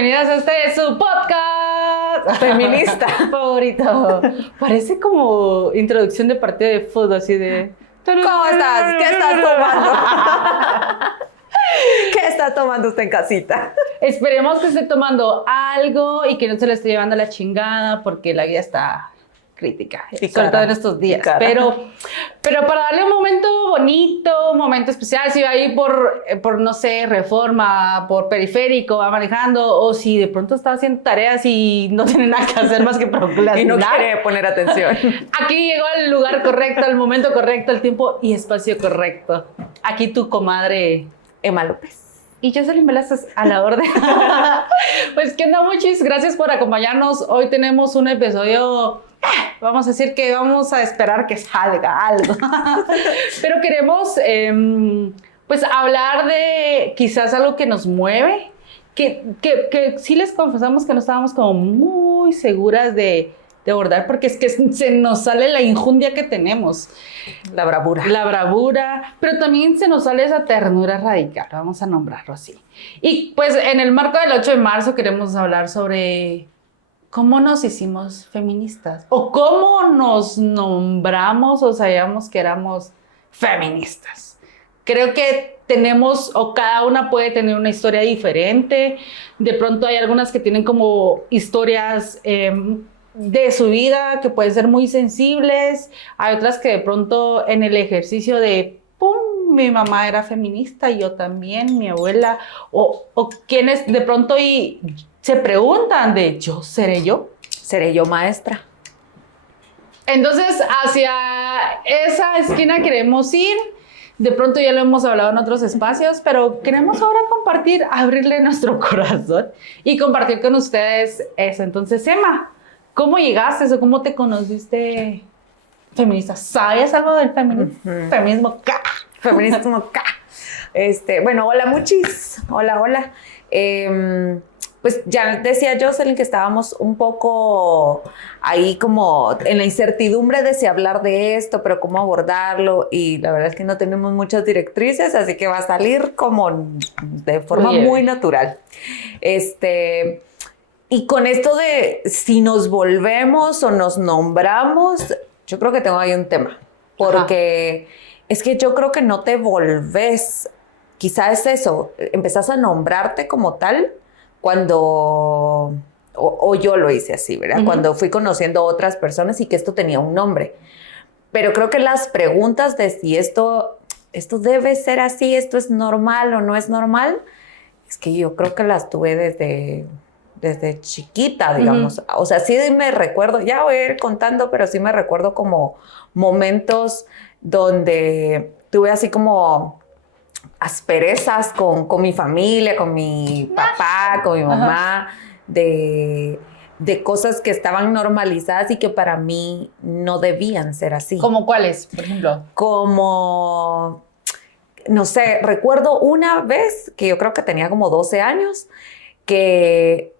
bienvenidas a su podcast feminista favorito. Parece como introducción de partido de fútbol, así de... ¿Cómo estás? ¿Qué estás tomando? ¿Qué está tomando usted en casita? Esperemos que esté tomando algo y que no se le esté llevando la chingada, porque la vida está crítica, sobre todo en estos días. Pero para darle un momento bonito, un momento especial, si va ahí por no sé, Reforma, por Periférico, va manejando, o si de pronto está haciendo tareas y no tiene nada que hacer más que procrastinar. Y no quiere poner atención. Aquí llegó al lugar correcto, al momento correcto, al tiempo y espacio correcto. Aquí tu comadre Emma López. Y Jocelyn Velázquez a la orden. Pues qué onda, muchis, gracias por acompañarnos. Hoy tenemos un episodio, vamos a decir que vamos a esperar que salga algo. Pero queremos pues hablar de quizás algo que nos mueve, que sí les confesamos que no estábamos como muy seguras de abordar, porque es que se nos sale la injundia que tenemos. La bravura. La bravura, pero también se nos sale esa ternura radical, vamos a nombrarlo así. Y pues en el marco del 8 de marzo queremos hablar sobre cómo nos hicimos feministas, o cómo nos nombramos o sabíamos que éramos feministas. Creo que tenemos, o cada una puede tener una historia diferente. De pronto hay algunas que tienen como historias de su vida que pueden ser muy sensibles. Hay otras que de pronto en el ejercicio de ¡pum! Mi mamá era feminista, yo también, mi abuela, o quienes de pronto y se preguntan de ¿yo seré yo? ¿Seré yo maestra? Entonces hacia esa esquina queremos ir. De pronto ya lo hemos hablado en otros espacios, pero queremos ahora compartir, abrirle nuestro corazón y compartir con ustedes eso. Entonces, Emma, ¿cómo llegaste o cómo te conociste feminista? ¿Sabes algo del feminismo? Feminismo K. Feminismo K. Bueno, hola muchis. Hola. Pues ya decía Jocelyn que estábamos un poco ahí como en la incertidumbre de si hablar de esto, pero cómo abordarlo, y la verdad es que no tenemos muchas directrices, así que va a salir como de forma muy natural. Y con esto de si nos volvemos o nos nombramos, yo creo que tengo ahí un tema, porque es que yo creo que no te volvés, quizá es eso, empezás a nombrarte como tal cuando, o yo lo hice así, ¿verdad? Cuando fui conociendo otras personas y que esto tenía un nombre. Pero creo que las preguntas de si esto debe ser así, esto es normal o no es normal, es que yo creo que las tuve desde chiquita, digamos. O sea, sí me recuerdo, ya voy a ir contando, pero sí me recuerdo como momentos donde tuve así como asperezas con mi familia, con mi papá, con mi mamá, de cosas que estaban normalizadas y que para mí no debían ser así. ¿Cómo cuáles, por ejemplo? Como, no sé, recuerdo una vez que yo creo que tenía como 12 años, que,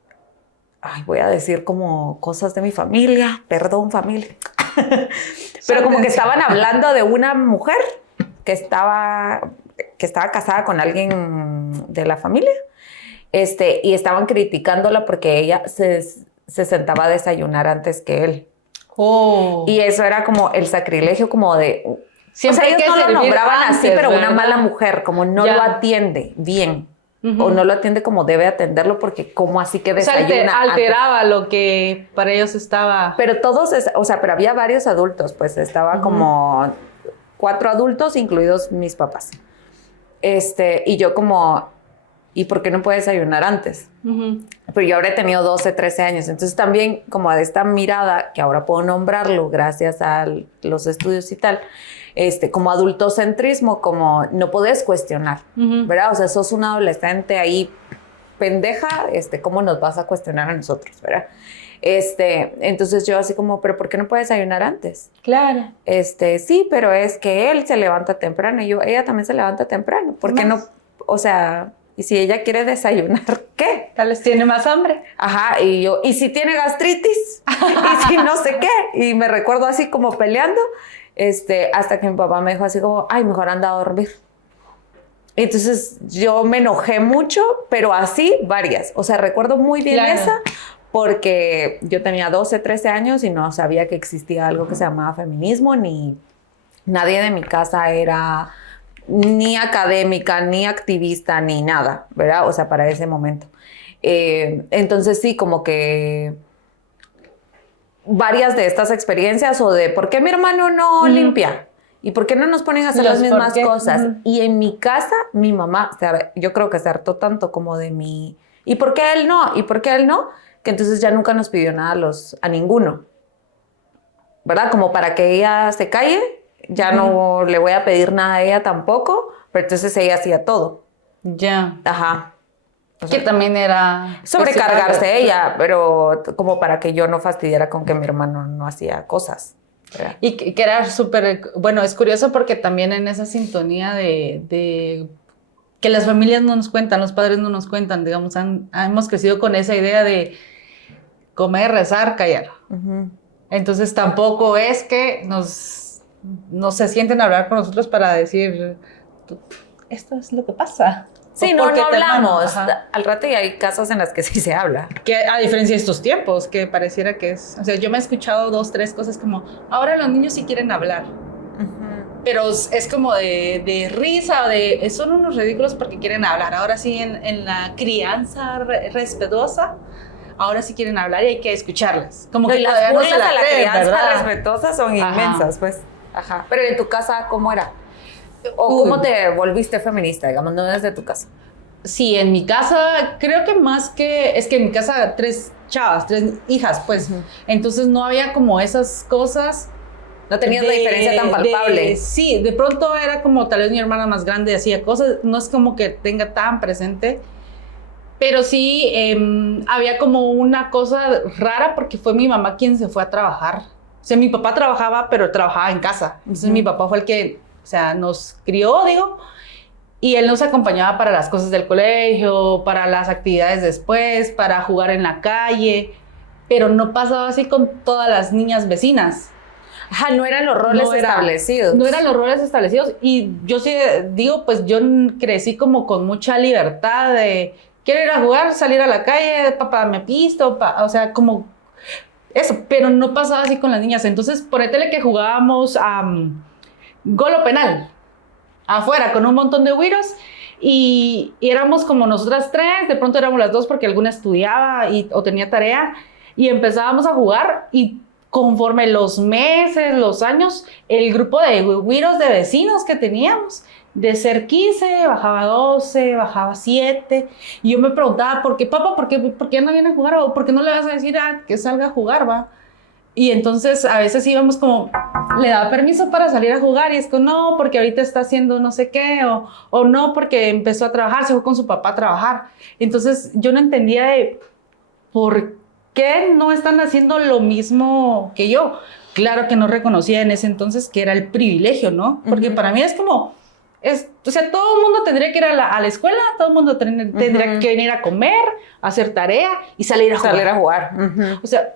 voy a decir como cosas de mi familia, perdón familia, pero como que estaban hablando de una mujer que estaba casada con alguien de la familia, y estaban criticándola porque ella se sentaba a desayunar antes que él. Y eso era como el sacrilegio, como de... Siempre, o sea, ellos no lo nombraban antes, así, pero ¿verdad? Una mala mujer, como no lo atiende bien. O no lo atiende como debe atenderlo, porque como así que desayuna. O sea, alteraba antes lo que para ellos estaba... Pero todos, o sea, pero había varios adultos, pues estaba como 4 adultos, incluidos mis papás. Y yo como, ¿y por qué no puedes desayunar antes? Pero yo habré tenido 12, 13 años. Entonces también como de esta mirada, que ahora puedo nombrarlo gracias a los estudios y tal, como adultocentrismo, como no podés cuestionar, ¿verdad? O sea, sos una adolescente ahí pendeja, ¿cómo nos vas a cuestionar a nosotros, verdad? Entonces yo así como, ¿pero por qué no puedes desayunar antes? Claro. Sí, pero es que él se levanta temprano, y yo, ella también se levanta temprano, ¿por qué no? O sea, y si ella quiere desayunar, ¿qué? Tal vez tiene más hambre. Ajá, y yo, ¿y si tiene gastritis? ¿Y si no sé qué? Y me recuerdo así como peleando, hasta que mi papá me dijo así como, mejor anda a dormir. Entonces yo me enojé mucho, pero así varias. O sea, recuerdo muy bien esa porque yo tenía 12, 13 años y no sabía que existía algo que se llamaba feminismo, ni nadie de mi casa era ni académica, ni activista, ni nada, ¿verdad? O sea, para ese momento. Entonces sí, como que varias de estas experiencias o de ¿por qué mi hermano no limpia? ¿Y por qué no nos ponen a hacer las mismas cosas? Y en mi casa, mi mamá, yo creo que se hartó tanto como de mi... ¿Y por qué él no? ¿Y por qué él no? Que entonces ya nunca nos pidió nada a ninguno. ¿Verdad? Como para que ella se calle, ya no le voy a pedir nada a ella tampoco, pero entonces ella hacía todo. Ya. Ajá. O sea, que también era... sobrecargarse ella, pero como para que yo no fastidiara con que mi hermano no hacía cosas. ¿Verdad? Y que era súper... Bueno, es curioso porque también en esa sintonía de que las familias no nos cuentan, los padres no nos cuentan, digamos, hemos crecido con esa idea de comer, rezar, callar. Entonces tampoco es que nos se sienten a hablar con nosotros para decir, esto es lo que pasa. Sí, no hablamos. Al rato ya hay casos en las que sí se habla. Que a diferencia de estos tiempos, que pareciera que es... O sea, yo me he escuchado 2, 3 cosas como, ahora los niños sí quieren hablar. Pero es como de risa, son unos ridículos porque quieren hablar. Ahora sí, en la crianza respetuosa, ahora sí quieren hablar y hay que escucharlas. Como que las burlas no a la crianza ¿verdad? Respetuosa son inmensas, pues. Ajá. Pero en tu casa, ¿cómo era? ¿O cómo te volviste feminista, digamos, no desde tu casa? Sí, en mi casa, creo que más que... Es que en mi casa 3 chavas, 3 hijas, pues. Entonces no había como esas cosas... No tenías la diferencia tan palpable. Sí, de pronto era como tal vez mi hermana más grande hacía cosas, no es como que tenga tan presente, pero sí había como una cosa rara porque fue mi mamá quien se fue a trabajar. O sea, mi papá trabajaba, pero trabajaba en casa. Entonces mi papá fue el que, o sea, nos crió, digo, y él nos acompañaba para las cosas del colegio, para las actividades después, para jugar en la calle, pero no pasaba así con todas las niñas vecinas. Ajá, no eran los roles establecidos. No eran los roles establecidos. Y yo sí digo, pues yo crecí como con mucha libertad de, quiero ir a jugar, salir a la calle, papá me pisto, o sea, como eso. Pero no pasaba así con las niñas. Entonces, ponete que jugábamos a gol o penal, afuera, con un montón de güiros. Y éramos como nosotras 3, de pronto éramos las 2 porque alguna estudiaba o tenía tarea. Y empezábamos a jugar y... Conforme los meses, los años, el grupo de güiros de vecinos que teníamos, de ser 15, bajaba 12, bajaba 7. Y yo me preguntaba, ¿por qué, papá? ¿Por qué no viene a jugar? ¿O por qué no le vas a decir que salga a jugar, va? Y entonces a veces íbamos como, le daba permiso para salir a jugar. Y es que no, porque ahorita está haciendo no sé qué. O no, porque empezó a trabajar, se fue con su papá a trabajar. Entonces yo no entendía de por qué no están haciendo lo mismo que yo. Claro que no reconocía en ese entonces que era el privilegio, ¿no? Porque para mí es como, o sea, todo el mundo tendría que ir a la escuela, todo el mundo tendría que venir a comer, hacer tarea y salir a jugar. O sea,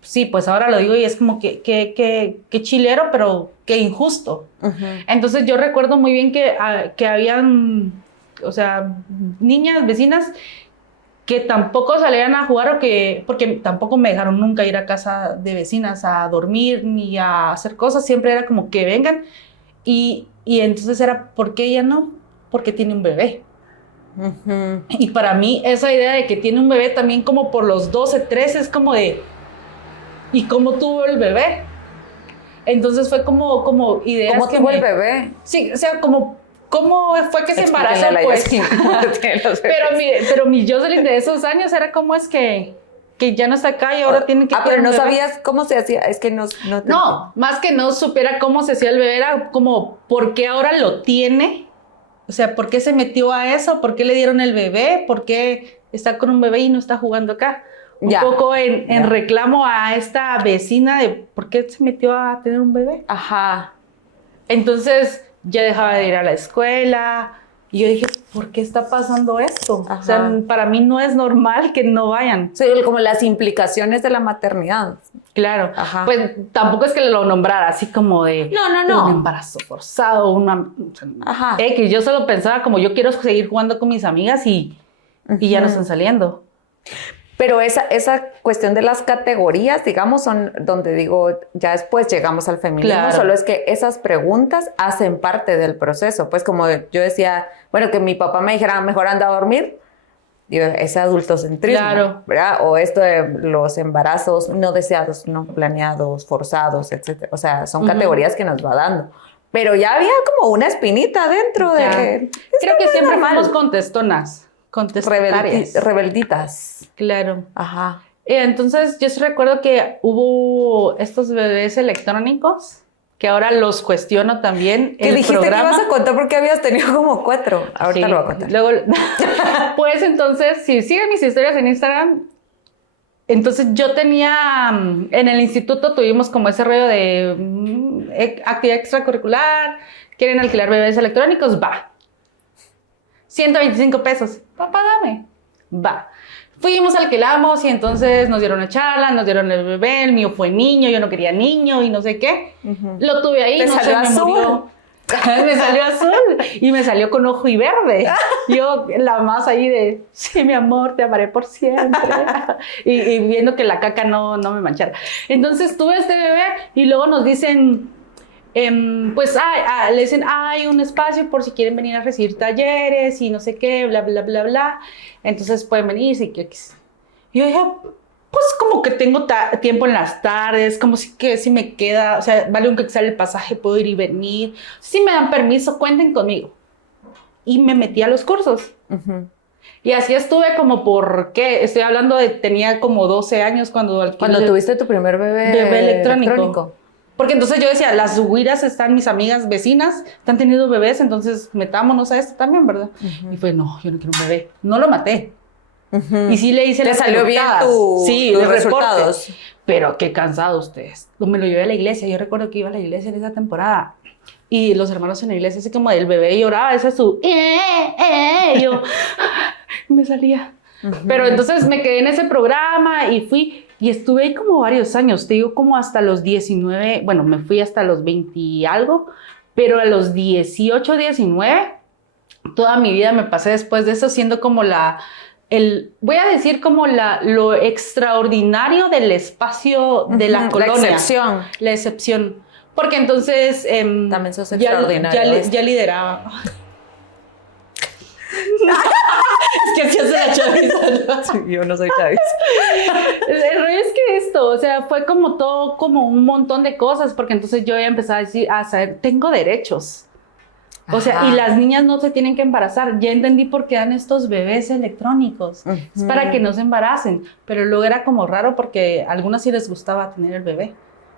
sí, pues ahora lo digo y es como que chilero, pero qué injusto. Entonces yo recuerdo muy bien que habían, o sea, niñas, vecinas, que tampoco salían a jugar porque tampoco me dejaron nunca ir a casa de vecinas a dormir ni a hacer cosas, siempre era como que vengan y entonces era, ¿por qué ella no? Porque tiene un bebé. Y para mí esa idea de que tiene un bebé también como por los 12, 13 es como de, ¿y cómo tuvo el bebé? Entonces fue como ideas. ¿Cómo tuvo el bebé? Sí, o sea, ¿Cómo fue que se embarazó? Pues? pero mi Jocelyn de esos años era como es que ya no está acá y ahora tiene que... pero no sabías cómo se hacía, es que no, más que no supiera cómo se hacía el bebé, era como, ¿por qué ahora lo tiene? O sea, ¿por qué se metió a eso? ¿Por qué le dieron el bebé? ¿Por qué está con un bebé y no está jugando acá? Un poco en reclamo a esta vecina de ¿por qué se metió a tener un bebé? Ajá. Entonces... ya dejaba de ir a la escuela y yo dije, ¿por qué está pasando esto? Ajá. O sea, para mí no es normal que no vayan. Sí, como las implicaciones de la maternidad. Claro. Ajá. Pues tampoco es que lo nombrara así como de No. un embarazo forzado, Ajá. X. Yo solo pensaba como yo quiero seguir jugando con mis amigas y ya no están saliendo. Pero esa cuestión de las categorías, digamos, son donde digo, ya después llegamos al feminismo, Claro. solo es que esas preguntas hacen parte del proceso. Pues como yo decía, bueno, que mi papá me dijera, mejor anda a dormir, digo, ese adultocentrismo, Claro. ¿verdad? O esto de los embarazos no deseados, no planeados, forzados, etcétera. O sea, son categorías que nos va dando. Pero ya había como una espinita dentro Ya. de... Creo que siempre fuimos contestonas, contestatarias. Rebelditas. Claro. Ajá. Entonces, yo sí recuerdo que hubo estos bebés electrónicos, que ahora los cuestiono también. Que el dijiste programa. que ibas a contar porque habías tenido como 4. Ahorita Sí. lo voy a contar. Luego, pues entonces, si siguen mis historias en Instagram, entonces yo tenía, en el instituto tuvimos como ese rollo de actividad extracurricular, quieren alquilar bebés electrónicos, va. 125 pesos, papá, dame, va. Fuimos, alquilamos y entonces nos dieron la charla, nos dieron el bebé, el mío fue niño, yo no quería niño y no sé qué. Lo tuve ahí, ¿Te no salió se me azul? murió. Me salió azul y me salió con ojo y verde. Yo la más ahí de, sí, mi amor, te amaré por siempre. y viendo que la caca no me manchara. Entonces tuve este bebé y luego nos dicen, pues le dicen, hay un espacio por si quieren venir a recibir talleres y no sé qué, bla, bla, bla, bla. Entonces pueden venir si quieren. Y yo dije, pues como que tengo tiempo en las tardes, como si me queda, o sea, vale un que sale el pasaje, puedo ir y venir. Si me dan permiso, cuenten conmigo. Y me metí a los cursos. Y así estuve como ¿qué? Estoy hablando de, tenía como 12 años cuando tuviste tu primer bebé electrónico. Porque entonces yo decía, las güiras están, mis amigas vecinas, están teniendo bebés, entonces metámonos a esto también, ¿verdad? Y fue, no, yo no quiero un bebé. No lo maté. Y sí le hice ¿Te las salió bien tus resultados? Pero qué cansado ustedes. Me lo llevé a la iglesia. Yo recuerdo que iba a la iglesia en esa temporada. Y los hermanos en la iglesia, así como el bebé lloraba, ese es su... yo me salía. Pero entonces me quedé en ese programa y fui... Y estuve ahí como varios años, te digo como hasta los 19, bueno, me fui hasta los 20 y algo, pero a los 18, 19, toda mi vida me pasé después de eso siendo como voy a decir como lo extraordinario del espacio de la colonia. La excepción. La excepción. Porque entonces... también sos extraordinario. Ya lideraba. Es que así hace la chaviza, ¿no? Yo no soy chaviza. El rollo es que o sea, fue como todo, como un montón de cosas, porque entonces yo ya empezaba a decir, a saber, tengo derechos. O sea, y las niñas no se tienen que embarazar. Ya entendí por qué dan estos bebés electrónicos. Es para que no se embaracen. Pero luego era como raro porque a algunas sí les gustaba tener el bebé.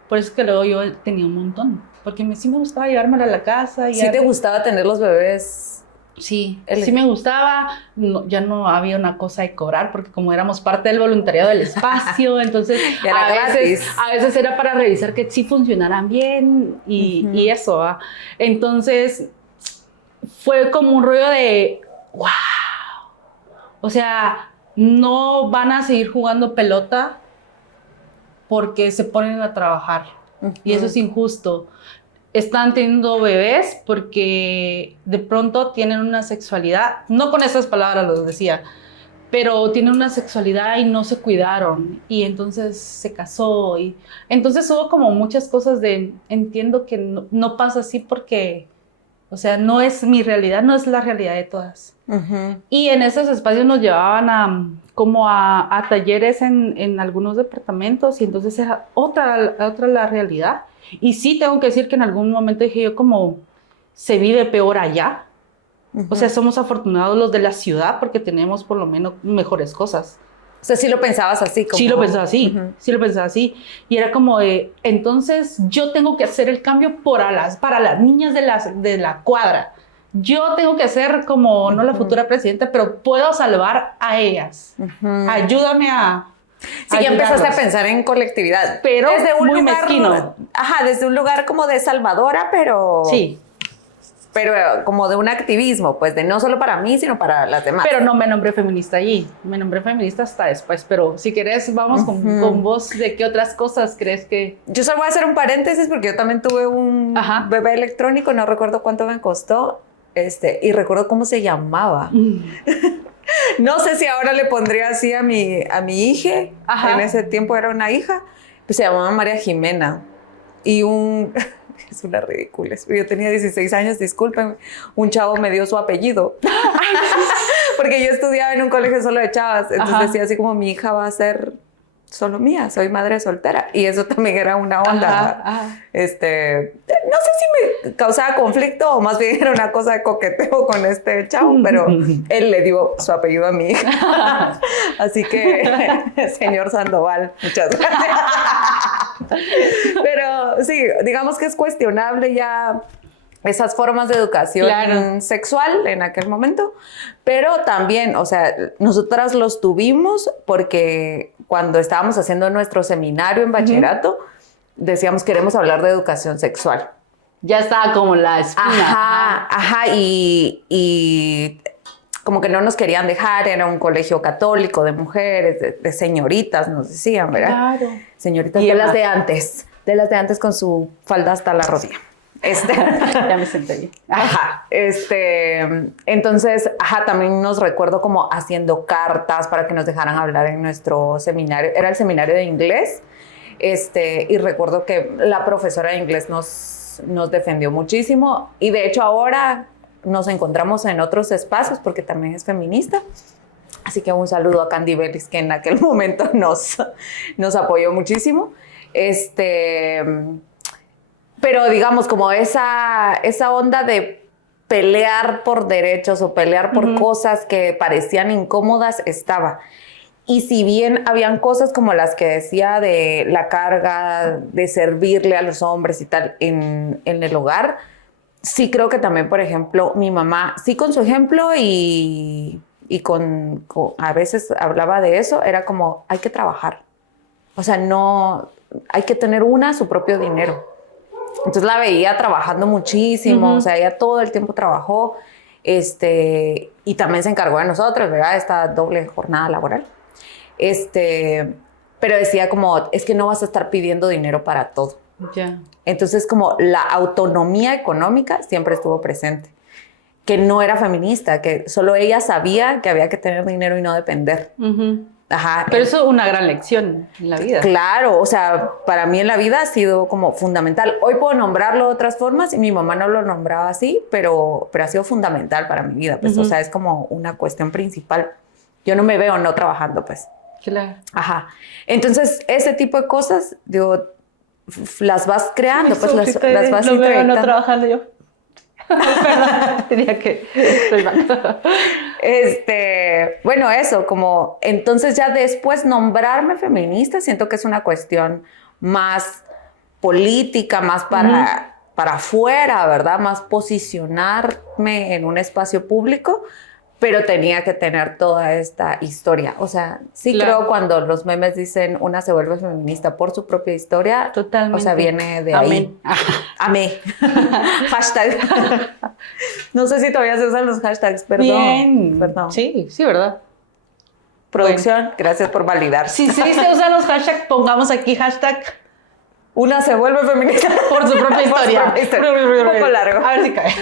Por eso es que luego yo tenía un montón. Porque sí me gustaba llevármela a la casa. ¿Sí te gustaba tener los bebés? Sí, sí me gustaba, ya no había una cosa de cobrar porque como éramos parte del voluntariado del espacio, entonces a veces era para revisar que sí funcionaran bien y eso, ¿va? Entonces fue como un rollo de wow, o sea, no van a seguir jugando pelota porque se ponen a trabajar y eso es injusto. Están teniendo bebés porque de pronto tienen una sexualidad, no con esas palabras lo decía, pero tienen una sexualidad y no se cuidaron y entonces se casó y entonces hubo como muchas cosas entiendo que no pasa así porque, o sea, no es mi realidad, no es la realidad de todas. Y en esos espacios nos llevaban a talleres en algunos departamentos y entonces era otra la realidad. Y sí tengo que decir que en algún momento dije yo como se vive peor allá. O sea, somos afortunados los de la ciudad porque tenemos por lo menos mejores cosas. O sea, sí lo pensabas así. Sí lo pensaba así, sí lo pensaba así. Y era como entonces yo tengo que hacer el cambio para las niñas de la cuadra. Yo tengo que ser como, no la futura presidenta, pero puedo salvar a ellas. Ayúdame a... Sí, ya empezaste a pensar en colectividad. Pero desde un muy lugar, mezquino. Ajá, desde un lugar como de salvadora, pero... Sí. pero como de un activismo, pues de no solo para mí, sino para las demás. Pero no me nombré feminista allí, me nombré feminista hasta después, pero si querés vamos con vos, ¿de qué otras cosas crees que...? Yo solo voy a hacer un paréntesis porque yo también tuve un bebé electrónico, no recuerdo cuánto me costó, y recuerdo cómo se llamaba. No sé si ahora le pondría así a mi hija, en ese tiempo era una hija, pues se llamaba María Jimena, y es una ridícula. Yo tenía 16 años, disculpen. Un chavo me dio su apellido. Porque yo estudiaba en un colegio solo de chavas. Entonces decía así como mi hija va a ser solo mía, soy madre soltera. Y eso también era una onda. No sé si me causaba conflicto o más bien era una cosa de coqueteo con este chavo, pero él le dio su apellido a mi hija. Así que, señor Sandoval, muchas gracias. Pero sí, digamos que es cuestionable ya esas formas de educación sexual en aquel momento, pero también, o sea, nosotras los tuvimos porque cuando estábamos haciendo nuestro seminario en bachillerato, decíamos queremos hablar de educación sexual. Ya estaba como la espina. Y como que no nos querían dejar, era un colegio católico de mujeres, de señoritas, nos decían, ¿verdad? Claro. Señoritas de las de antes con su falda hasta la rodilla. Ya me senté bien. Entonces, también nos recuerdo como haciendo cartas para que nos dejaran hablar en nuestro seminario. Era el seminario de inglés, y recuerdo que la profesora de inglés nos defendió muchísimo. Y de hecho ahora nos encontramos en otros espacios porque también es feminista. Así que un saludo a Candy Bellis, que en aquel momento nos apoyó muchísimo. Pero digamos, como esa onda de pelear por derechos o pelear por cosas que parecían incómodas estaba. Y si bien habían cosas como las que decía de la carga de servirle a los hombres y tal en el hogar, sí creo que también, por ejemplo, mi mamá, sí con su ejemplo y con a veces hablaba de eso, era como, hay que trabajar. O sea, no, hay que tener su propio dinero. Entonces la veía trabajando muchísimo, o sea, ella todo el tiempo trabajó, y también se encargó de nosotros, ¿verdad? Esta doble jornada laboral. Pero decía como, es que no vas a estar pidiendo dinero para todo. Ya. Entonces, como la autonomía económica siempre estuvo presente, que no era feminista, que solo ella sabía que había que tener dinero y no depender. Pero eso es una gran lección en la vida. Claro, o sea, para mí en la vida ha sido como fundamental. Hoy puedo nombrarlo de otras formas y mi mamá no lo nombraba así, pero ha sido fundamental para mi vida, pues, o sea, es como una cuestión principal. Yo no me veo no trabajando, pues. Claro. Entonces, ese tipo de cosas, digo, las vas creando, pues las vas no introyectando. Me veo no trabajando yo. Perdón, tenía que... Bueno, eso, como entonces ya después nombrarme feminista, siento que es una cuestión más política, más para afuera, ¿verdad? Más posicionarme en un espacio público, pero tenía que tener toda esta historia. O sea, sí creo cuando los memes dicen una se vuelve feminista por su propia historia. Totalmente. O sea, viene de Amén. ahí. Amén. Hashtag. No sé si todavía se usan los hashtags, perdón. Bien. Perdón. Sí, verdad. Producción, gracias por validar. Sí, se usan los hashtags, pongamos aquí hashtag. Una se vuelve feminista Por su propia historia. Un poco largo. A ver si cae.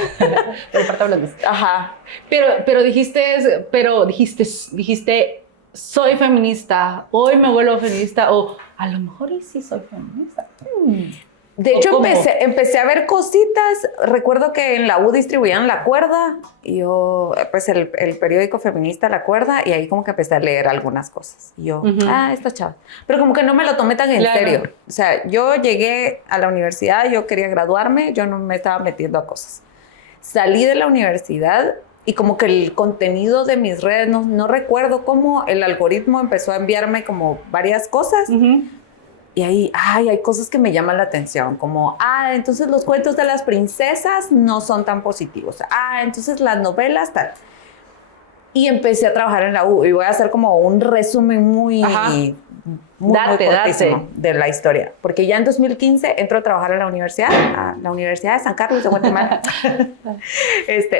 Pero dijiste, soy feminista, hoy me vuelvo feminista, o a lo mejor y sí soy feminista. De hecho, empecé a ver cositas. Recuerdo que en la U distribuían La Cuerda, y yo, pues el periódico feminista La Cuerda, y ahí como que empecé a leer algunas cosas. Y yo, esta chava. Pero como que no me lo tomé tan en serio. O sea, yo llegué a la universidad, yo quería graduarme, yo no me estaba metiendo a cosas. Salí de la universidad y como que el contenido de mis redes, no recuerdo cómo el algoritmo empezó a enviarme como varias cosas. Y ahí, hay cosas que me llaman la atención, como, entonces los cuentos de las princesas no son tan positivos. Entonces las novelas, tal. Y empecé a trabajar en la U. Y voy a hacer como un resumen muy muy Date. cortísimo de la historia. Porque ya en 2015 entro a trabajar a la Universidad de San Carlos de Guatemala.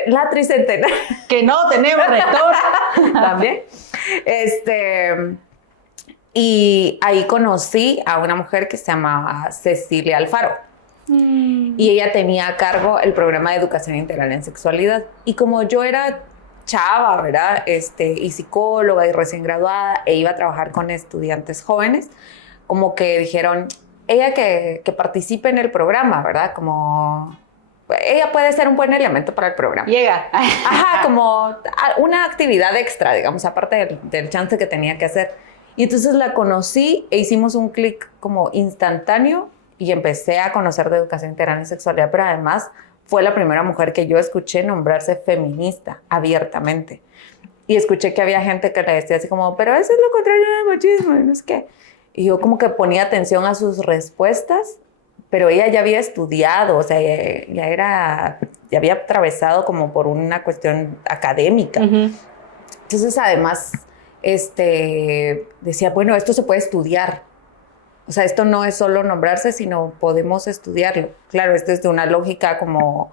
La tricentenaria. Que no tenemos rector. También. Y ahí conocí a una mujer que se llamaba Cecilia Alfaro. Y ella tenía a cargo el programa de educación integral en sexualidad. Y como yo era chava, ¿verdad? Y psicóloga y recién graduada, e iba a trabajar con estudiantes jóvenes, como que dijeron, ella que participe en el programa, ¿verdad? Como ella puede ser un buen elemento para el programa. Llega. Ajá, como una actividad extra, digamos, aparte del chance que tenía que hacer. Y entonces la conocí e hicimos un clic como instantáneo y empecé a conocer de educación integral en sexualidad, pero además fue la primera mujer que yo escuché nombrarse feminista abiertamente. Y escuché que había gente que le decía así como, pero eso es lo contrario del machismo, y no sé qué. Y yo como que ponía atención a sus respuestas, pero ella ya había estudiado, o sea, ya había atravesado como por una cuestión académica. Entonces, además, decía, bueno, esto se puede estudiar. O sea, esto no es solo nombrarse, sino podemos estudiarlo. Claro, esto es de una lógica como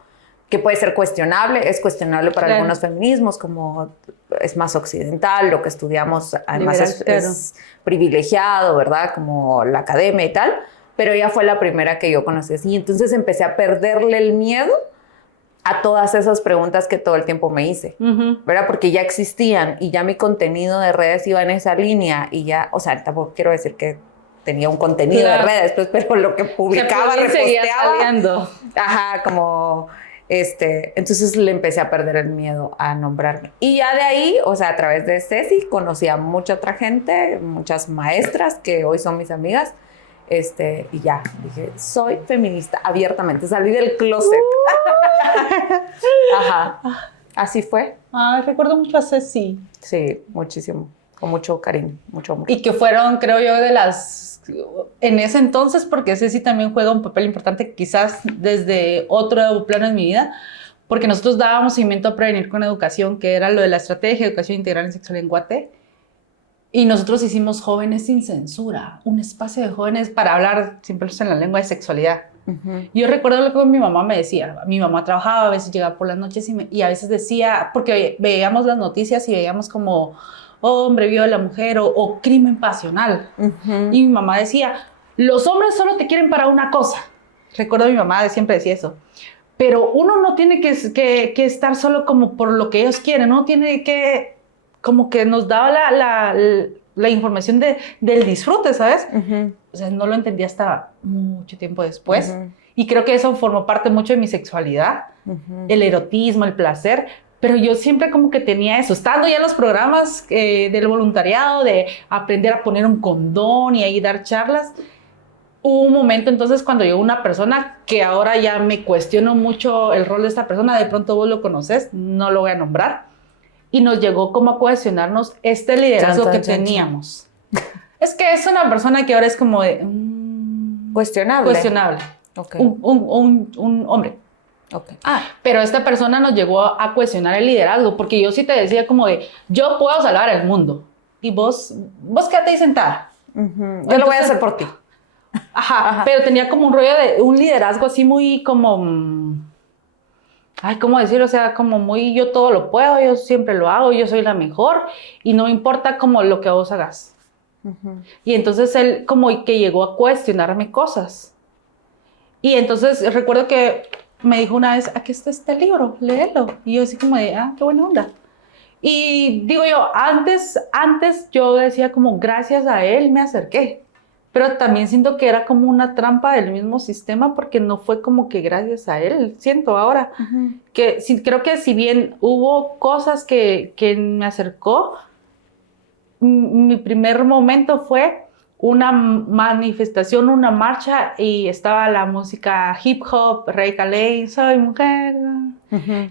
que puede ser cuestionable, es cuestionable para algunos feminismos, como es más occidental, lo que estudiamos además es privilegiado, ¿verdad? Como la academia y tal, pero ella fue la primera que yo conocí así. Entonces empecé a perderle el miedo a todas esas preguntas que todo el tiempo me hice, ¿verdad? Porque ya existían y ya mi contenido de redes iba en esa línea y ya, o sea, tampoco quiero decir que tenía un contenido de redes, pues, pero lo que publicaba, reposteaba. Ajá, como, entonces le empecé a perder el miedo a nombrarme. Y ya de ahí, o sea, a través de Ceci, conocí a mucha otra gente, muchas maestras que hoy son mis amigas, y ya, dije, soy feminista abiertamente, salí del closet. Ajá, así fue. Ay, recuerdo mucho a Ceci. Sí, muchísimo, con mucho cariño, mucho amor. Y que fueron, creo yo, de las, en ese entonces, porque Ceci también juega un papel importante, quizás desde otro plano en mi vida, porque nosotros dábamos seguimiento a Prevenir con Educación, que era lo de la estrategia de educación integral en sexualidad en Guate. Y nosotros hicimos Jóvenes sin Censura, un espacio de jóvenes para hablar siempre en la lengua de sexualidad. Yo recuerdo lo que mi mamá me decía. Mi mamá trabajaba, a veces llegaba por las noches y a veces decía, porque veíamos las noticias y veíamos como hombre viola a la mujer o crimen pasional. Y mi mamá decía, los hombres solo te quieren para una cosa. Recuerdo a mi mamá siempre decía eso. Pero uno no tiene que estar solo como por lo que ellos quieren, uno tiene que, como que nos daba la información del disfrute, ¿sabes? O sea, no lo entendí hasta mucho tiempo después. Y creo que eso formó parte mucho de mi sexualidad, el erotismo, el placer. Pero yo siempre como que tenía eso, estando ya en los programas del voluntariado, de aprender a poner un condón y ahí dar charlas. Hubo un momento entonces cuando llegó una persona que ahora ya me cuestiono mucho el rol de esta persona, de pronto vos lo conoces, no lo voy a nombrar, y nos llegó como a cuestionarnos este liderazgo que teníamos. Es que es una persona que ahora es como de... cuestionable. Okay. Un hombre. Okay. Pero esta persona nos llegó a cuestionar el liderazgo, porque yo sí te decía como de, yo puedo salvar el mundo, y vos quédate ahí sentada. Yo entonces, lo voy a hacer por ti. Ajá, pero tenía como un rollo de un liderazgo así muy como... ¿cómo decirlo? O sea, como muy yo todo lo puedo, yo siempre lo hago, yo soy la mejor y no me importa como lo que vos hagas. Y entonces él como que llegó a cuestionarme cosas. Y entonces recuerdo que me dijo una vez, aquí está este libro, léelo. Y yo así como de, qué buena onda. Y digo yo, antes yo decía como gracias a él me acerqué. Pero también siento que era como una trampa del mismo sistema porque no fue como que gracias a él, siento ahora. Que creo que si bien hubo cosas que me acercó, mi primer momento fue una manifestación, una marcha y estaba la música hip hop, Ray Calais, soy mujer.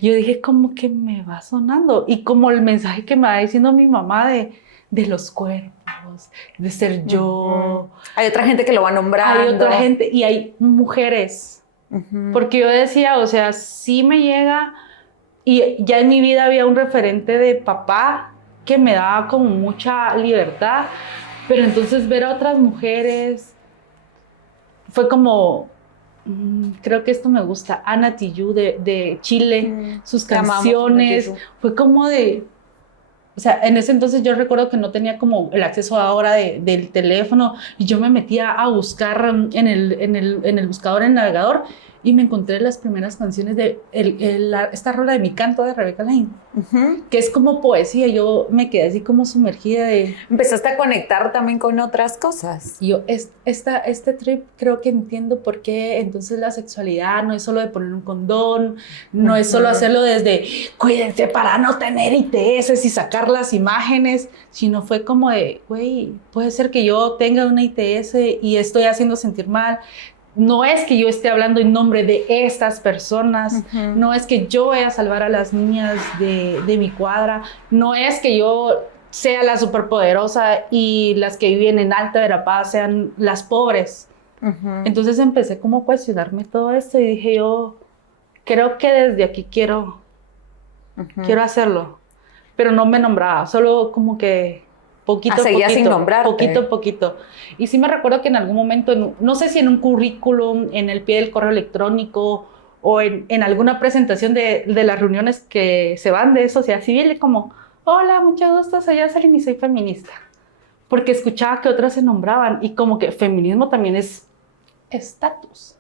Yo dije como que me va sonando y como el mensaje que me va diciendo mi mamá de los cuerpos, de ser yo. Hay otra gente que lo va nombrando. Hay otra gente y hay mujeres. Porque yo decía, o sea, sí me llega y ya en mi vida había un referente de papá que me daba como mucha libertad, Pero entonces ver a otras mujeres fue como, creo que esto me gusta, Ana Tijoux de Chile, sus canciones, fue como de... O sea, en ese entonces yo recuerdo que no tenía como el acceso ahora del teléfono y yo me metía a buscar en el buscador, en el navegador, y me encontré las primeras canciones de esta rola de Mi Canto de Rebeca Lane, que es como poesía. Yo me quedé así como sumergida de... Empezaste a conectar también con otras cosas. Y yo, este trip creo que entiendo por qué entonces la sexualidad no es solo de poner un condón, no es solo hacerlo desde cuídense para no tener ITS y sacar las imágenes, sino fue como de, güey, puede ser que yo tenga una ITS y estoy haciendo sentir mal. No es que yo esté hablando en nombre de estas personas, no es que yo vaya a salvar a las niñas de mi cuadra, no es que yo sea la superpoderosa y las que viven en Alta Verapaz sean las pobres. Entonces empecé como a cuestionarme todo esto y dije yo, creo que desde aquí quiero hacerlo, pero no me nombraba, solo como que poquito a poquito. Y sí me recuerdo que en algún momento, no sé si en un currículum, en el pie del correo electrónico o en alguna presentación de las reuniones que se van de sociedad civil, como, hola, mucho gusto, soy Jocelyn y soy feminista. Porque escuchaba que otras se nombraban y como que feminismo también es estatus.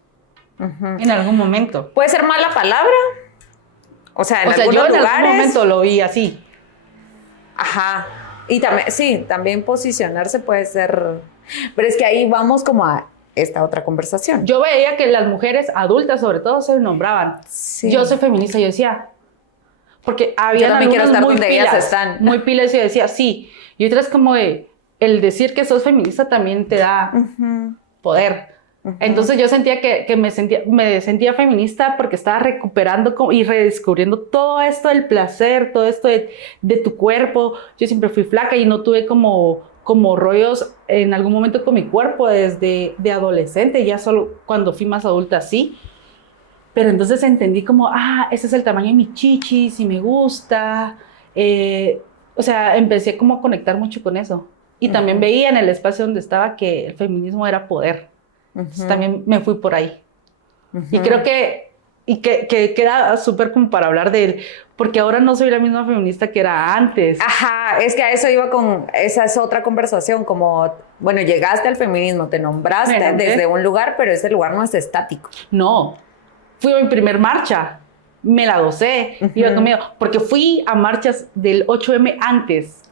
En algún momento. ¿Puede ser mala palabra? O sea, en algunos lugares... en algún momento lo vi así. Ajá. Y también, sí, también posicionarse puede ser... Pero es que ahí vamos como a esta otra conversación. Yo veía que las mujeres adultas, sobre todo, se nombraban. Sí. Yo soy feminista, yo decía... Porque había algunas muy pilas, y yo decía, sí. Y otras como de, el decir que sos feminista también te da poder. Entonces yo sentía que me sentía feminista porque estaba recuperando y redescubriendo todo esto del placer, todo esto de tu cuerpo. Yo siempre fui flaca y no tuve como rollos en algún momento con mi cuerpo desde de adolescente, ya solo cuando fui más adulta sí. Pero entonces entendí como, ese es el tamaño de mi chichis y me gusta. O sea, empecé como a conectar mucho con eso. Y también veía en el espacio donde estaba que el feminismo era poder. Entonces también me fui por ahí. Y creo que queda súper como para hablar de él, porque ahora no soy la misma feminista que era antes. Ajá, es que a eso iba esa es otra conversación, como, bueno, llegaste al feminismo, te nombraste desde un lugar, pero ese lugar no es estático. No, fui a mi primer marcha, me la gocé, iba conmigo, porque fui a marchas del 8M antes,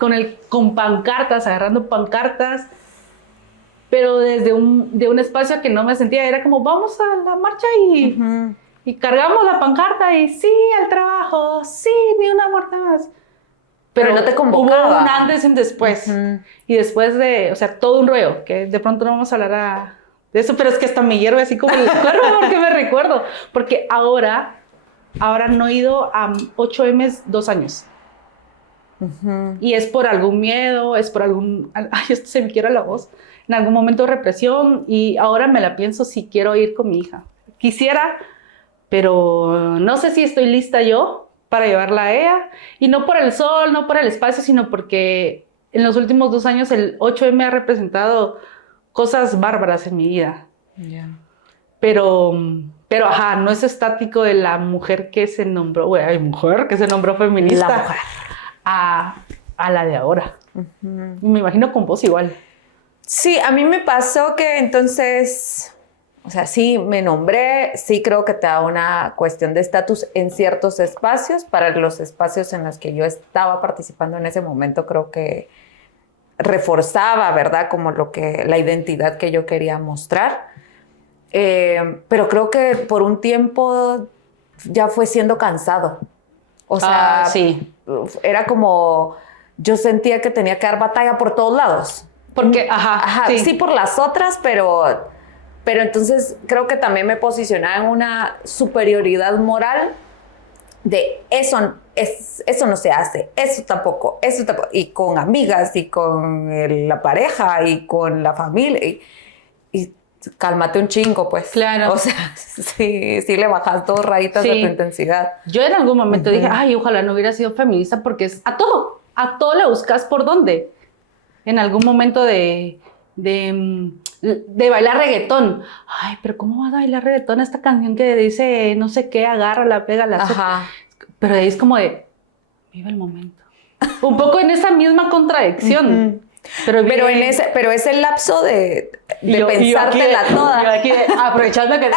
con pancartas, agarrando pancartas, pero desde un espacio que no me sentía, era como, vamos a la marcha y cargamos la pancarta y sí, al trabajo, sí, ni una muerte más. Pero no te convocaba. Hubo un antes y un después. Y después o sea, todo un rollo, que de pronto no vamos a hablar de eso, pero es que hasta me hierve así como el cuerpo porque me recuerdo. Porque ahora no he ido a 8M 2 años. Y es por algún miedo, es por algún... Ay, esto se me quiebra la voz. En algún momento de represión, y ahora me la pienso si quiero ir con mi hija. Quisiera, pero no sé si estoy lista yo para llevarla a ella. Y no por el sol, no por el espacio, sino porque en los últimos 2 años el 8M ha representado cosas bárbaras en mi vida. Yeah. Pero ajá, no es estático de la mujer que se nombró, hay mujer que se nombró feminista. La mujer. A la de ahora. Me imagino con vos igual. Sí, a mí me pasó que entonces, o sea, sí me nombré, sí creo que te da una cuestión de estatus en ciertos espacios. Para los espacios en los que yo estaba participando en ese momento, creo que reforzaba, ¿verdad? Como la identidad que yo quería mostrar. Pero creo que por un tiempo ya fue siendo cansado. O sea, sí. Era como, yo sentía que tenía que dar batalla por todos lados. Porque, sí, por las otras, pero entonces creo que también me posicionaba en una superioridad moral de eso no se hace, eso tampoco, y con amigas, y con la pareja, y con la familia, y cálmate un chingo, pues. Claro. O sea, sí le bajas 2 rayitas de tu intensidad. Yo en algún momento dije, ojalá no hubiera sido feminista, porque es a todo le buscas por dónde. en algún momento de bailar reggaetón. Ay, pero ¿cómo vas a bailar reggaetón? Esta canción que dice no sé qué, agárrala, pégala. Ajá. Pero ahí es como de, vive el momento. Un poco en esa misma contradicción. Pero ese lapso de pensártela toda. Yo aquí, aprovechando que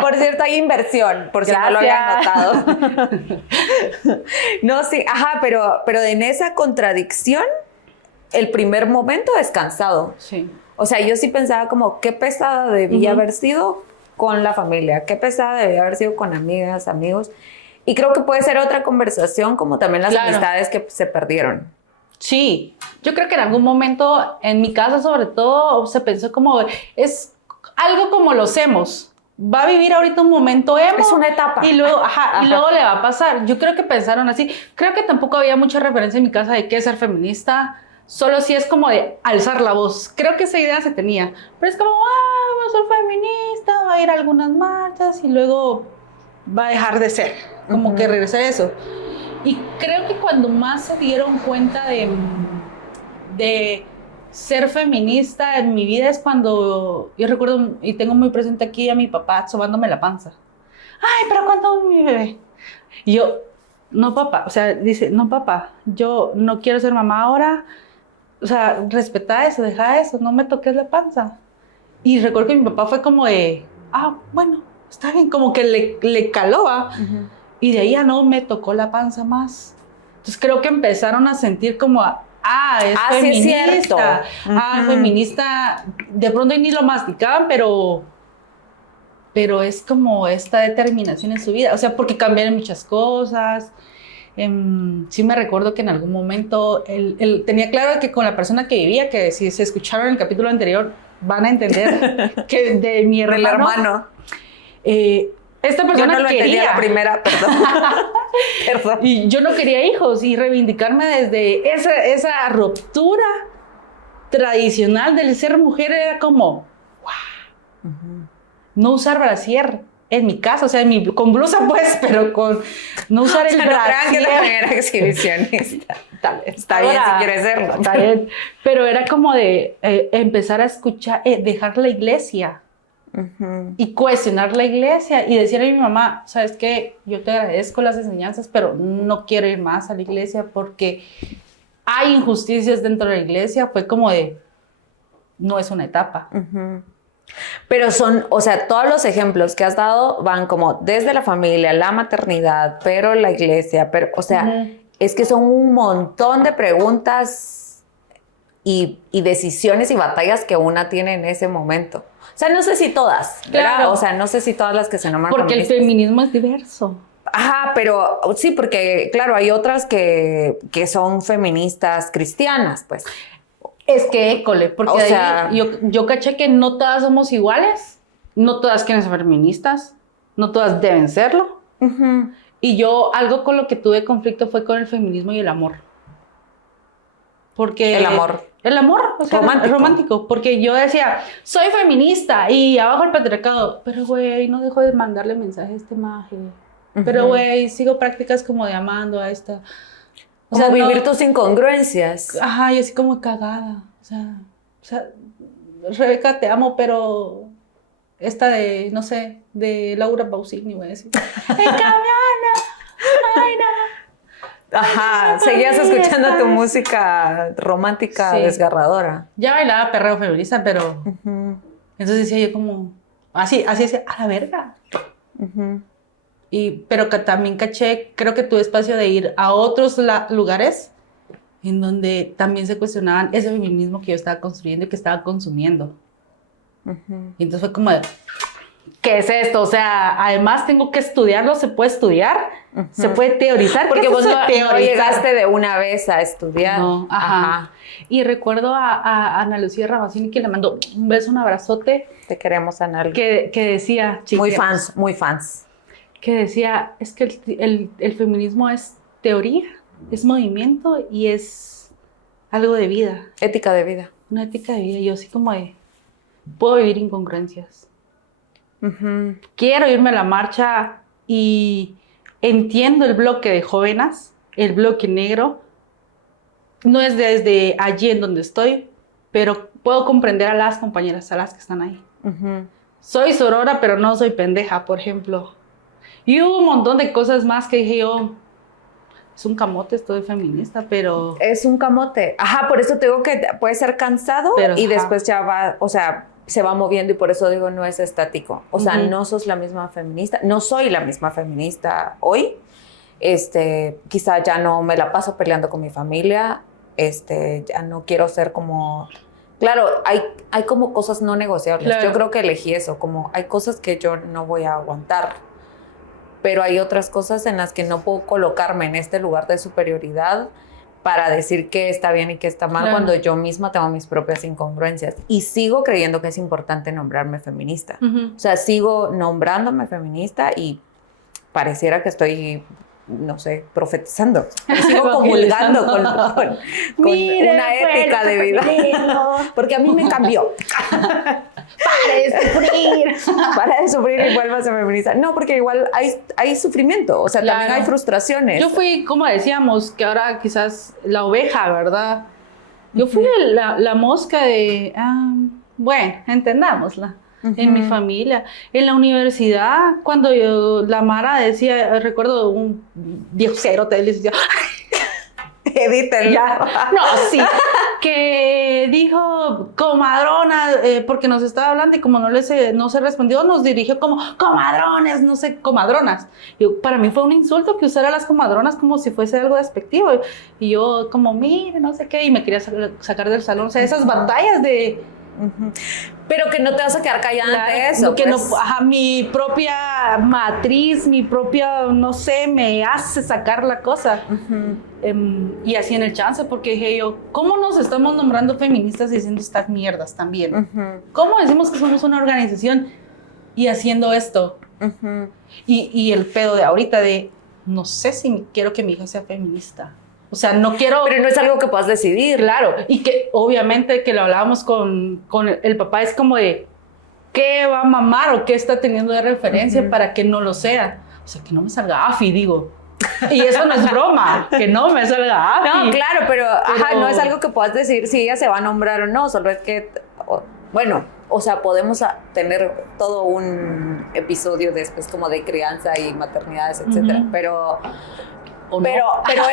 Por cierto, hay inversión, por si no lo habían notado. No, sí, ajá, pero en esa contradicción, el primer momento es cansado. Sí. O sea, yo sí pensaba como, qué pesada debía haber sido con la familia, qué pesada debía haber sido con amigas, amigos. Y creo que puede ser otra conversación, como también las amistades que se perdieron. Sí, yo creo que en algún momento, en mi casa sobre todo, se pensó como, es algo como los emos. Va a vivir ahorita un momento emo. Es una etapa. Y luego, y luego le va a pasar. Yo creo que pensaron así. Creo que tampoco había mucha referencia en mi casa de qué es ser feminista. Solo si es como de alzar la voz. Creo que esa idea se tenía. Pero es como, va a ser feminista, va a ir a algunas marchas y luego va a dejar de ser. Como que regresar a eso. Y creo que cuando más se dieron cuenta de ser feminista en mi vida es cuando yo recuerdo, y tengo muy presente aquí a mi papá sobándome la panza. Ay, pero ¿cuándo mi bebé? Y yo, no papá, o sea, dice, no papá, yo no quiero ser mamá ahora, o sea, respeta eso, deja eso, no me toques la panza. Y recuerdo que mi papá fue como de, bueno, está bien, como que le caló, y de ahí ya no me tocó la panza más. Entonces creo que empezaron a sentir como, es feminista. Sí es cierto. Feminista. De pronto ni lo masticaban, pero es como esta determinación en su vida. O sea, porque cambiaron muchas cosas. Sí me recuerdo que en algún momento él tenía claro que con la persona que vivía, que si se escucharon en el capítulo anterior, van a entender que de mi hermano. Esta persona yo no lo entendía la primera, perdón. Y yo no quería hijos y reivindicarme desde esa ruptura tradicional del ser mujer era como, wow, no usar brasier. En mi caso, o sea, con blusa pues, pero con no usar el brasier. No crean que la primera exhibicionista. Está bien si quieres serlo. Está bien. Pero era como de empezar a escuchar, dejar la iglesia. Y cuestionar la iglesia y decirle a mi mamá, ¿sabes qué? Yo te agradezco las enseñanzas, pero no quiero ir más a la iglesia porque hay injusticias dentro de la iglesia. Fue como de, no es una etapa. Pero o sea, todos los ejemplos que has dado van como desde la familia, la maternidad, pero la iglesia, pero, o sea, es que son un montón de preguntas y decisiones y batallas que una tiene en ese momento. O sea, no sé si todas, ¿verdad? Claro. O sea, no sé si todas las que se nombran porque feministas. El feminismo es diverso. Ajá, pero sí, porque claro, hay otras que son feministas cristianas, pues. Es que, école, porque o sea, yo caché que no todas somos iguales, no todas quieren ser feministas, no todas deben serlo. Y yo, algo con lo que tuve conflicto fue con el feminismo y el amor. Porque... El amor, o sea, romántico. Porque yo decía, soy feminista y abajo el patriarcado. Pero, güey, no dejo de mandarle mensajes a este maje. Pero, güey, sigo prácticas como de amando a esta... O sea, vivir tus incongruencias. Ajá, y así como cagada. O sea, Rebeca, te amo, pero esta de, no sé, de Laura Pausini, voy a decir. ¡Cambiana! ¡Ay, no! Ajá, seguías escuchando tu música romántica desgarradora. Ya bailaba perreo feminista, pero... Entonces decía yo como... Así decía, a la verga. Pero que también caché, creo que tuve espacio de ir a otros lugares en donde también se cuestionaban ese feminismo que yo estaba construyendo y que estaba consumiendo. Y entonces fue como de... ¿Qué es esto? O sea, además tengo que estudiarlo, se puede estudiar, se puede teorizar. Porque vos no llegaste de una vez a estudiar. No, ajá. Y recuerdo a Ana Lucía Ramazini que le mandó un beso, un abrazote. Te queremos, Ana. Que decía... Muy fans. Que decía, es que el feminismo es teoría, es movimiento y es algo de vida. Ética de vida. Una ética de vida. Y yo así como de, puedo vivir incongruencias. Quiero irme a la marcha y entiendo el bloque de jóvenes, el bloque negro, no es desde allí en donde estoy, pero puedo comprender a las compañeras, a las que están ahí. Soy sorora, pero no soy pendeja, por ejemplo. Y hubo un montón de cosas más que dije yo, es un camote, estoy feminista, pero... Es un camote. Ajá, por eso te digo que puede ser cansado pero, y después ya va, o sea, se va moviendo y por eso digo no es estático. O sea, no sos la misma feminista, no soy la misma feminista hoy. Quizá ya no me la paso peleando con mi familia, ya no quiero ser como... Claro, hay como cosas no negociables. Claro. Yo creo que elegí eso, como hay cosas que yo no voy a aguantar, pero hay otras cosas en las que no puedo colocarme en este lugar de superioridad para decir qué está bien y qué está mal, cuando yo misma tengo mis propias incongruencias. Y sigo creyendo que es importante nombrarme feminista. O sea, sigo nombrándome feminista y pareciera que estoy, no sé, profetizando. Sigo comulgando con Mire, una ética de vida. Porque a mí me cambió. ¡Pare de sufrir! Para de sufrir y vuelvas a feminista. No, porque igual hay sufrimiento, o sea, Claro. también hay frustraciones. Yo fui, como decíamos, que ahora quizás la oveja, ¿verdad? Yo fui la mosca de, bueno, entendámosla, en mi familia. En la universidad, cuando la Mara decía, recuerdo un viejo cerote, le decía, Edítenlo. ya, no, sí, que dijo comadrona, porque nos estaba hablando y como no se respondió, nos dirigió como comadrones, no sé, comadronas. Para mí fue un insulto que usara las comadronas como si fuese algo despectivo. Y yo como, mire, no sé qué, y me quería sacar del salón. O sea, esas batallas de... Pero que no te vas a quedar callada ante eso. Que pues. no, mi propia matriz, mi propia, no sé, me hace sacar la cosa. Y así en el chance, porque dije yo, ¿cómo nos estamos nombrando feministas diciendo estas mierdas también? ¿Cómo decimos que somos una organización y haciendo esto? Y el pedo de ahorita de, no sé si quiero que mi hija sea feminista. O sea, no quiero... Pero no es algo que puedas decidir. Claro, y que obviamente que lo hablábamos con el papá, es como de, ¿qué va a mamar o qué está teniendo de referencia para que no lo sea? O sea, que no me salga Afi, digo. Y eso no es broma, que no me salga Afi. No, claro, pero no es algo que puedas decir si ella se va a nombrar o no, solo es que, bueno, o sea, podemos tener todo un episodio después como de crianza y maternidades, etcétera, pero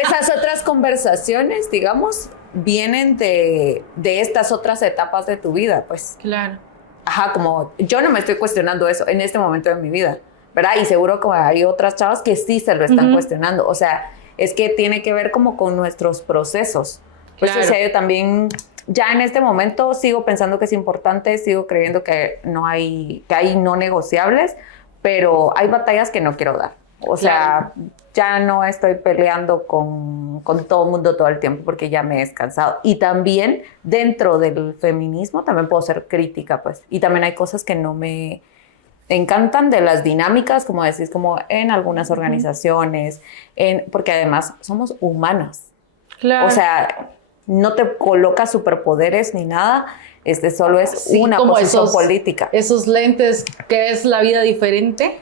esas otras conversaciones, digamos, vienen de estas otras etapas de tu vida, pues. Claro. Ajá, como yo no me estoy cuestionando eso en este momento de mi vida, ¿verdad? Y seguro que hay otras chavas que sí se lo están cuestionando. O sea, es que tiene que ver como con nuestros procesos. Por eso, o sea, yo también ya en este momento sigo pensando que es importante, sigo creyendo que hay no negociables, pero hay batallas que no quiero dar. O sea, ya no estoy peleando con todo el mundo todo el tiempo porque ya me he cansado. Y también dentro del feminismo también puedo ser crítica, pues. Y también hay cosas que no me encantan de las dinámicas, como decís, como en algunas organizaciones, porque además somos humanas. Claro. O sea, no te coloca superpoderes ni nada, solo es una posición política. Esos lentes que es la vida diferente.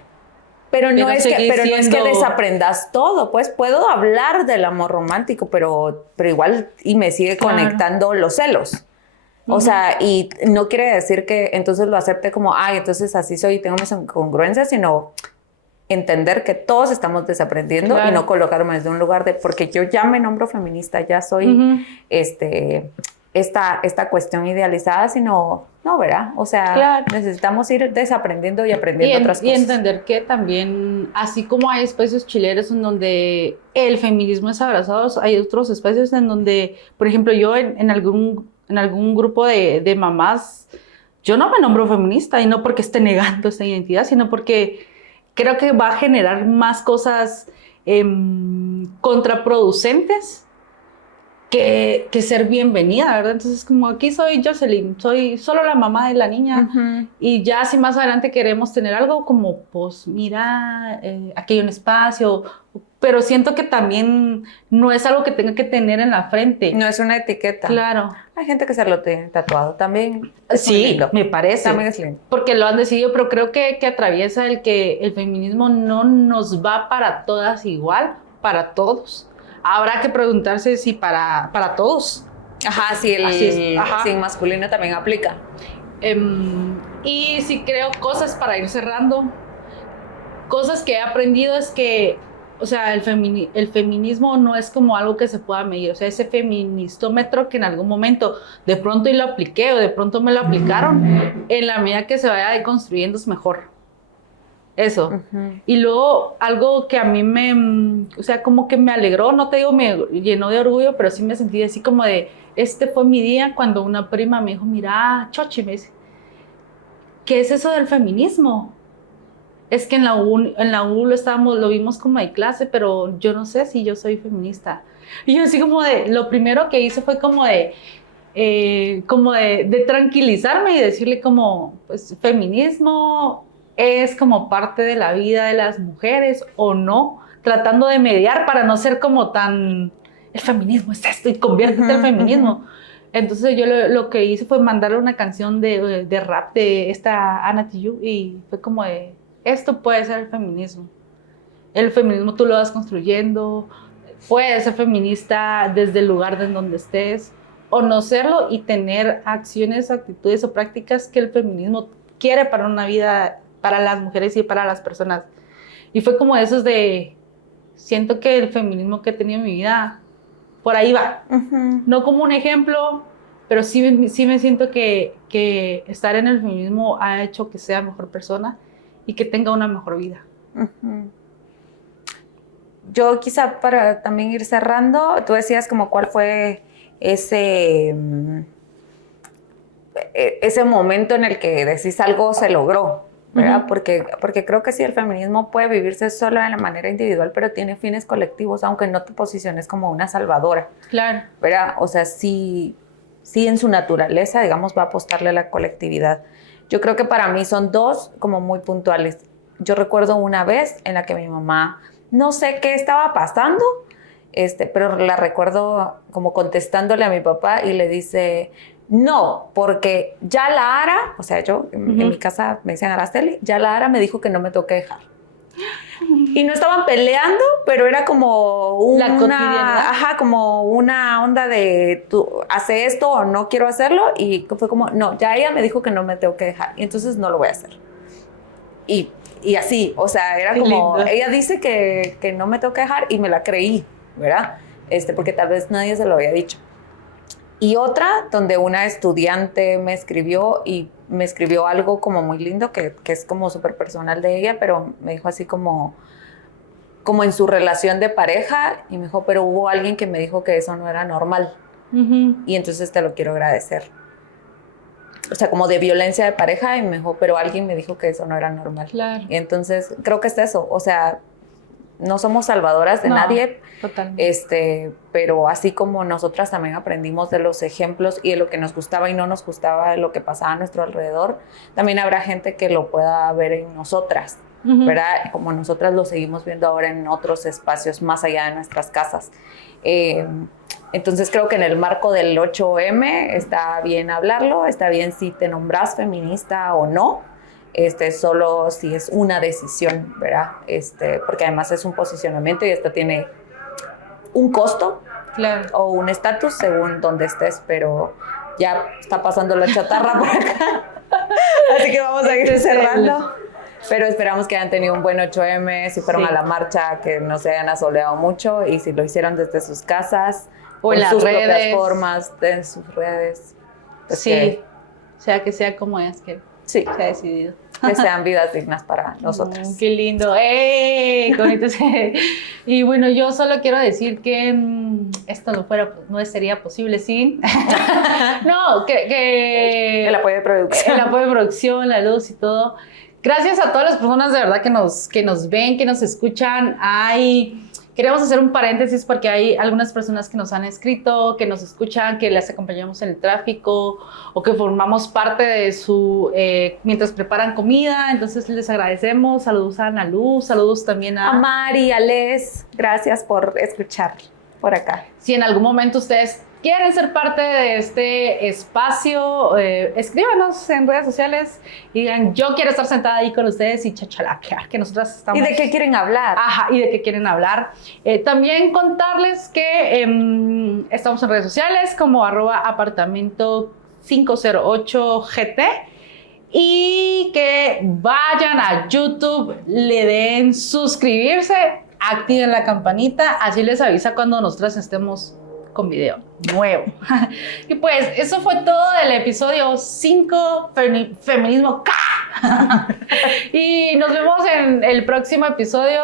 Pero no es que desaprendas todo, pues puedo hablar del amor romántico, pero igual y me sigue conectando los celos. O sea, y no quiere decir que entonces lo acepte como, entonces así soy y tengo mis incongruencias, sino entender que todos estamos desaprendiendo y no colocarme desde un lugar de, porque yo ya me nombro feminista, ya soy esta cuestión idealizada, sino, no, ¿verdad? O sea, necesitamos ir desaprendiendo y aprendiendo otras cosas. Y entender que también, así como hay espacios chileros en donde el feminismo es abrazado, hay otros espacios en donde, por ejemplo, yo en algún grupo de mamás, yo no me nombro feminista, y no porque esté negando esta identidad, sino porque creo que va a generar más cosas contraproducentes que ser bienvenida, ¿verdad? Entonces, como aquí soy Jocelyn, soy solo la mamá de la niña, y ya si más adelante queremos tener algo como, pues mira, aquí hay un espacio, pero siento que también no es algo que tenga que tener en la frente. No es una etiqueta. Claro. Hay gente que se lo tiene tatuado también. Sí, me parece. También es lindo. Porque lo han decidido, pero creo que atraviesa el que el feminismo no nos va para todas igual, para todos. habrá que preguntarse si para todos. Ajá, sí, Así es, ajá. sí, en masculino también aplica. Y si creo cosas para ir cerrando, cosas que he aprendido es que, o sea, el feminismo no es como algo que se pueda medir, o sea, ese feministómetro que en algún momento de pronto y lo apliqué o de pronto me lo aplicaron, en la medida que se vaya deconstruyendo es mejor. Eso. Y luego algo que a mí o sea, como que me alegró, no te digo me llenó de orgullo, pero sí me sentí así como de, este fue mi día cuando una prima me dijo, mira, Chochi, me dice, ¿qué es eso del feminismo? Es que en la U lo vimos como de clase, pero yo no sé si yo soy feminista. Y yo así como de, lo primero que hice fue como de tranquilizarme y decirle como, pues, feminismo es como parte de la vida de las mujeres o no, tratando de mediar para no ser como tan, el feminismo es esto y conviértete al feminismo. Entonces yo lo que hice fue mandarle una canción de rap de esta Ana Tijoux y fue como de, esto puede ser el feminismo. El feminismo tú lo vas construyendo, puedes ser feminista desde el lugar en donde estés o no serlo y tener acciones, actitudes o prácticas que el feminismo quiere para una vida, para las mujeres y para las personas. Y fue como esos de, siento que el feminismo que he tenido en mi vida, por ahí va. No como un ejemplo, pero sí me siento que estar en el feminismo ha hecho que sea mejor persona y que tenga una mejor vida. Yo quizá para también ir cerrando, tú decías como cuál fue ese momento en el que decís algo se logró, ¿verdad? Porque creo que sí, el feminismo puede vivirse solo de la manera individual, pero tiene fines colectivos, aunque no te posiciones como una salvadora. Claro. ¿Verdad? O sea, sí en su naturaleza, digamos, va a apostarle a la colectividad. Yo creo que para mí son dos como muy puntuales. Yo recuerdo una vez en la que mi mamá, no sé qué estaba pasando, pero la recuerdo como contestándole a mi papá y le dice, no, porque ya la Ara, o sea, yo en mi casa me decían Araceli, ya la Ara me dijo que no me tengo que dejar. Y no estaban peleando, pero era como como una onda de tú hace esto o no quiero hacerlo, y fue como, no, ya ella me dijo que no me tengo que dejar, y entonces no lo voy a hacer. Y así, o sea, era como, ella dice que no me tengo que dejar y me la creí, ¿verdad? Porque tal vez nadie se lo había dicho. Y otra donde una estudiante me escribió algo como muy lindo, que es como súper personal de ella, pero me dijo así como en su relación de pareja, y me dijo, pero hubo alguien que me dijo que eso no era normal. Y entonces te lo quiero agradecer. O sea, como de violencia de pareja, y me dijo, pero alguien me dijo que eso no era normal. Claro. Y entonces creo que es eso, o sea, no somos salvadoras de nadie, totalmente. Pero así como nosotras también aprendimos de los ejemplos y de lo que nos gustaba y no nos gustaba, de lo que pasaba a nuestro alrededor, también habrá gente que lo pueda ver en nosotras, ¿verdad? Como nosotras lo seguimos viendo ahora en otros espacios más allá de nuestras casas. Entonces creo que en el marco del 8M está bien hablarlo, está bien si te nombras feminista o no, solo si es una decisión, ¿verdad? Porque además es un posicionamiento y esto tiene un costo, claro, o un estatus según donde estés, pero ya está pasando la chatarra por acá. Así que vamos a ir cerrando. Pero esperamos que hayan tenido un buen 8M, si fueron a la marcha, que no se hayan asoleado mucho, y si lo hicieron desde sus casas o en las sus redes, propias formas, en sus redes. Pues sí, que sea como es que se ha decidido. Que sean vidas dignas para nosotras. Qué lindo. ¡Qué bonito! Y bueno, yo solo quiero decir que esto no sería posible sin el apoyo de producción. El apoyo de producción, la luz y todo. Gracias a todas las personas de verdad que nos ven, que nos escuchan. Queremos hacer un paréntesis porque hay algunas personas que nos han escrito, que nos escuchan, que les acompañamos en el tráfico o que formamos parte de mientras preparan comida. Entonces les agradecemos. Saludos a Ana Luz, saludos también a Mari, a Les. Gracias por escuchar por acá. Si en algún momento ustedes quieren ser parte de este espacio, escríbanos en redes sociales y digan, yo quiero estar sentada ahí con ustedes y chachalaquear, que nosotras estamos... ¿Y de qué quieren hablar? Ajá, y de qué quieren hablar. También contarles que estamos en redes sociales como @apartamento508gt y que vayan a YouTube, le den suscribirse, activen la campanita, así les avisa cuando nosotras estemos con video nuevo. Y pues eso fue todo del episodio 5, Feminismo K. Y nos vemos en el próximo episodio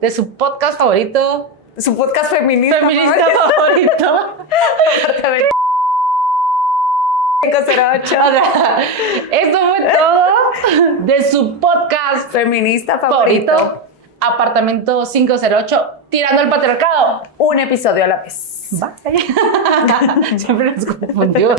de su podcast favorito. Su podcast feminista Favorito. 508. Esto fue todo de su podcast Feminista favorito. Apartamento 508, tirando el patriarcado. Un episodio a la vez. Bye. Siempre nos confundió.